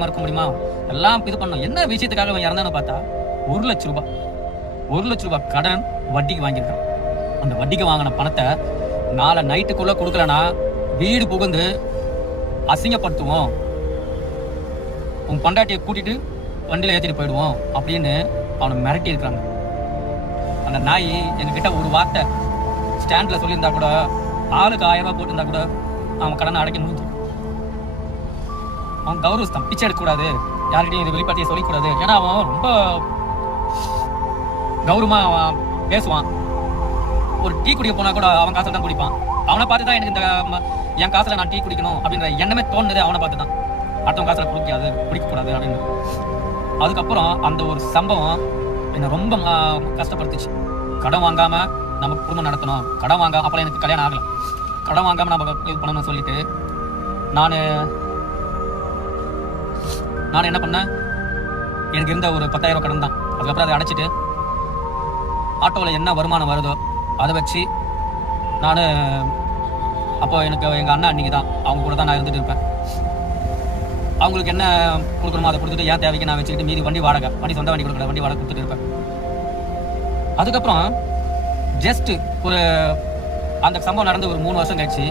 இருக்க முடியுமா? எல்லாம் இது பண்ணோம். என்ன விஷயத்துக்காக அவன் இறந்தான்னு பார்த்தா 1,00,000 ரூபாய் 1,00,000 ரூபாய் கடன் வட்டிக்கு வாங்கியிருக்கான். அந்த வட்டிக்கு வாங்கின பணத்தை நாளை நைட்டுக்குள்ள கொடுக்கலனா வீடு புகுந்து அசிங்கப்படுத்துவோம், உன் பொண்டாட்டியை கூட்டிட்டு வண்டியில ஏற்றிட்டு போயிடுவோம் அப்படின்னு அவனை மிரட்டி இருக்காங்க. அந்த நாய் எங்ககிட்ட ஒரு வார்த்தை ஸ்டாண்ட்ல சொல்லியிருந்தா கூட, ஆளுக்கு 1000 ரூபாய் போட்டிருந்தா கூட அவன் கடனை அடைக்க முடிஞ்சு. அவன் கௌரவம் பிச்சை எடுக்கக்கூடாது, யார்கிட்டையும் இது வெளிப்பாட்டியை சொல்லிக்கூடாது. ஏன்னா அவன் ரொம்ப கௌரவமா அவன் பேசுவான். ஒரு டீ குடிக்க போனா கூட அவன் காசுல தான் குடிப்பான். அவனை பார்த்து தான் எனக்கு இந்த என் காசுல நான் டீ குடிக்கணும் அப்படின்ற எண்ணமே தோணுது. அவனை பார்த்து தான் அடுத்தவன் காசுல குடிக்கக்கூடாது அப்படின்னு. அதுக்கப்புறம் அந்த ஒரு சம்பவம் என்னை ரொம்ப கஷ்டப்படுத்துச்சு. கடன் வாங்காம நம்ம குடும்பம் நடத்தணும், கடன் வாங்க. அப்புறம் எனக்கு கல்யாணம் ஆகலை, கடன் வாங்காம நம்ம இது பண்ணணும்னு சொல்லிட்டு நான் என்ன பண்ணேன், எனக்கு இருந்த ஒரு 10,000 ரூபாய் கடன் தான். அதுக்கப்புறம் அதை அடைச்சிட்டு ஆட்டோவில் என்ன வருமானம் வருதோ அதை வச்சு நான் அப்போ எனக்கு எங்கள் அண்ணா அன்றைக்கி தான் அவங்க கூட தான் நான் இருந்துட்டு இருப்பேன். அவங்களுக்கு என்ன கொடுக்கணுமோ அதை கொடுத்துட்டு என் தேவைக்கு நான் வச்சுக்கிட்டு மீதி வண்டி சொந்த வண்டி கொடுக்குற வண்டி வாடகை கொடுத்துட்டு இருப்பேன். அதுக்கப்புறம் ஜஸ்ட் ஒரு அந்த சம்பவம் நடந்து ஒரு 3 வருஷம் கழிச்சு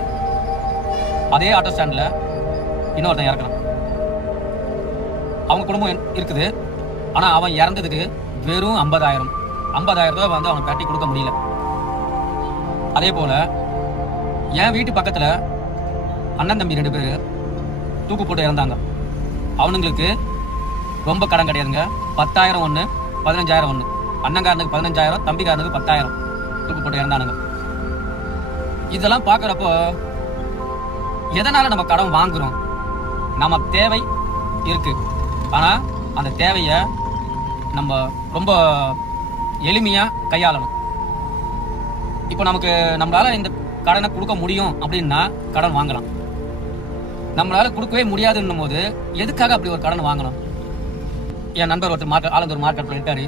அதே ஆட்டோ ஸ்டாண்டில் இன்னொருத்தன் இறக்குறான். அவங்க குடும்பம் இருக்குது, ஆனால் அவன் இறந்ததுக்கு வெறும் 50,000 ரூபாய் வந்து அவனை கட்டி கொடுக்க முடியல. அதே போல் என் வீட்டு பக்கத்தில் அண்ணன் தம்பி 2 பேர் தூக்கு போட்டு இறந்தாங்க. அவனுங்களுக்கு ரொம்ப கடன் கிடையாதுங்க. 10,000 ஒன்று, 15,000 ஒன்று. அண்ணங்காரனுக்கு 15,000, தம்பிக்காரனுக்கு 10,000 தூக்கு போட்டு இறந்தானுங்க. இதெல்லாம் பார்க்குறப்போ எதனால நம்ம கடன் வாங்குறோம்? நம்ம தேவை இருக்கு, ஆனால் அந்த தேவையை நம்ம ரொம்ப எளிமையாக கையாளணும். இப்போ நம்மளால இந்த கடனை கொடுக்க முடியும் அப்படின்னா கடன் வாங்கலாம். நம்மளால கொடுக்கவே முடியாதுன்னும் போது எதுக்காக அப்படி ஒரு கடன் வாங்கணும்? என் நண்பர் ஒருத்தர் ஆலந்தூர் மார்க்கெட்டில் இருக்காரு.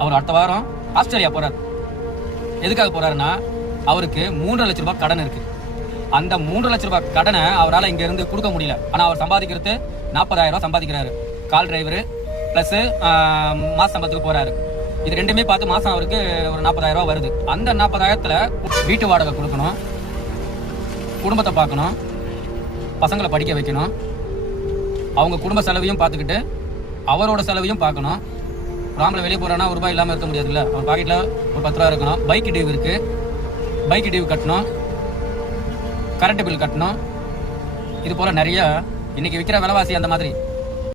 அவர் அடுத்த வாரம் ஆஸ்திரேலியா போறாரு. எதுக்காக போறாருன்னா அவருக்கு 3 லட்சம் ரூபாய் கடன் இருக்கு. அந்த 3 லட்சம் ரூபாய் கடனை அவரால் இங்க இருந்து கொடுக்க முடியல. ஆனால் அவர் சம்பாதிக்கிறது 40,000 ரூபாய் சம்பாதிக்கிறாரு. கால் டிரைவரு பிளஸ் மாச சம்பளத்துக்கு போறாரு. இது ரெண்டுமே பார்த்து மாசம் அவருக்கு ஒரு 40,000 ரூபாய் வருது. அந்த 40,000த்துல வீட்டு வாடகை கொடுக்கணும், குடும்பத்தை பார்க்கணும், பசங்களை படிக்க வைக்கணும், அவங்க குடும்ப செலவையும் பார்த்துக்கிட்டு அவரோட செலவையும் பார்க்கணும். ராமில் வெளியே போறான்னா ஒரு ரூபாய் இல்லாமல் இருக்க முடியாதுல்ல. அவர் பாக்கெட்டில் ஒரு 10 ரூபா இருக்கணும். பைக் டியூ இருக்கு, பைக் டியூ கட்டணும், கரண்ட் பில் கட்டணும். இது போல நிறைய இன்னைக்கு விற்கிற விலைவாசி அந்த மாதிரி